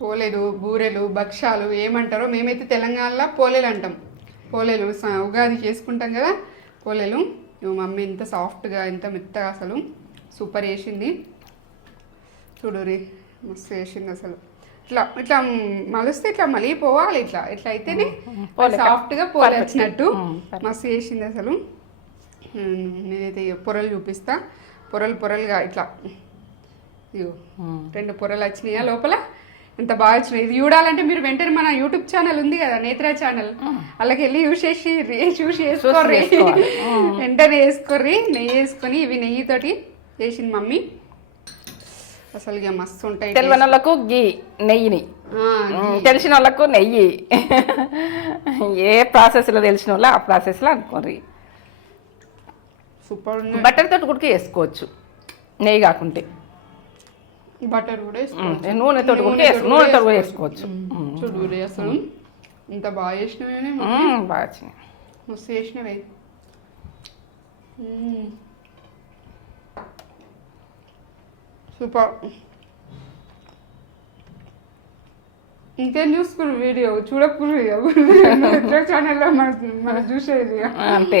పోలేలు, బూరెలు, భక్షాలు ఏమంటారో మేమైతే తెలంగాణలో పోలేలు అంటాం. పోలేలు ఉగాది చేసుకుంటాం కదా పోలేలు. మమ్మీ ఎంత సాఫ్ట్గా ఎంత మెత్తగా అసలు సూపర్ చేసింది. చూడు రే మస్తు చేసింది అసలు. ఇట్లా ఇట్లా మలిస్తే ఇట్లా మళ్ళీ పోవాలి, ఇట్లా ఇట్లా అయితేనే సాఫ్ట్గా పోలే వచ్చినట్టు మస్తు చేసింది అసలు. నేనైతే పొరలు చూపిస్తా. పొరలుగా ఇట్లా ఇగో 2 పొరలు వచ్చినాయా లోపల, ఎంత బాగా వచ్చినాయి. ఇది చూడాలంటే మీరు వెంటనే మన యూట్యూబ్ ఛానల్ ఉంది కదా నేత్ర ఛానల్, అలాగే వెళ్ళి చూసి వేసుకోర్రి. వెంటనే వేసుకోర్రి. నెయ్యి వేసుకొని ఇవి నెయ్యితోటి చేసింది మమ్మీ. అసలు ఇక మస్తు ఉంటాయి. తెలియని వాళ్ళకు నెయ్యిని, తెలిసిన వాళ్ళకు నెయ్యి. ఏ ప్రాసెస్లో తెలిసిన వాళ్ళు ఆ ప్రాసెస్లో అనుకోర్రి. సూపర్. బటర్ తోటి కూడా వేసుకోవచ్చు, నెయ్యి కాకుంటే. బటర్ కూడా వేసుకోవచ్చు, నూనెతో కూడా వేసుకోవచ్చు. చూడు అసలు ఇంత బాగా చేసినవే, బాగా వచ్చినాయి, మస్తు చేసినవే. సూపర్. ఇంకేం చూసుకురు వీడియో చూడకురు ఛానల్లో మన చూసేది అంతే.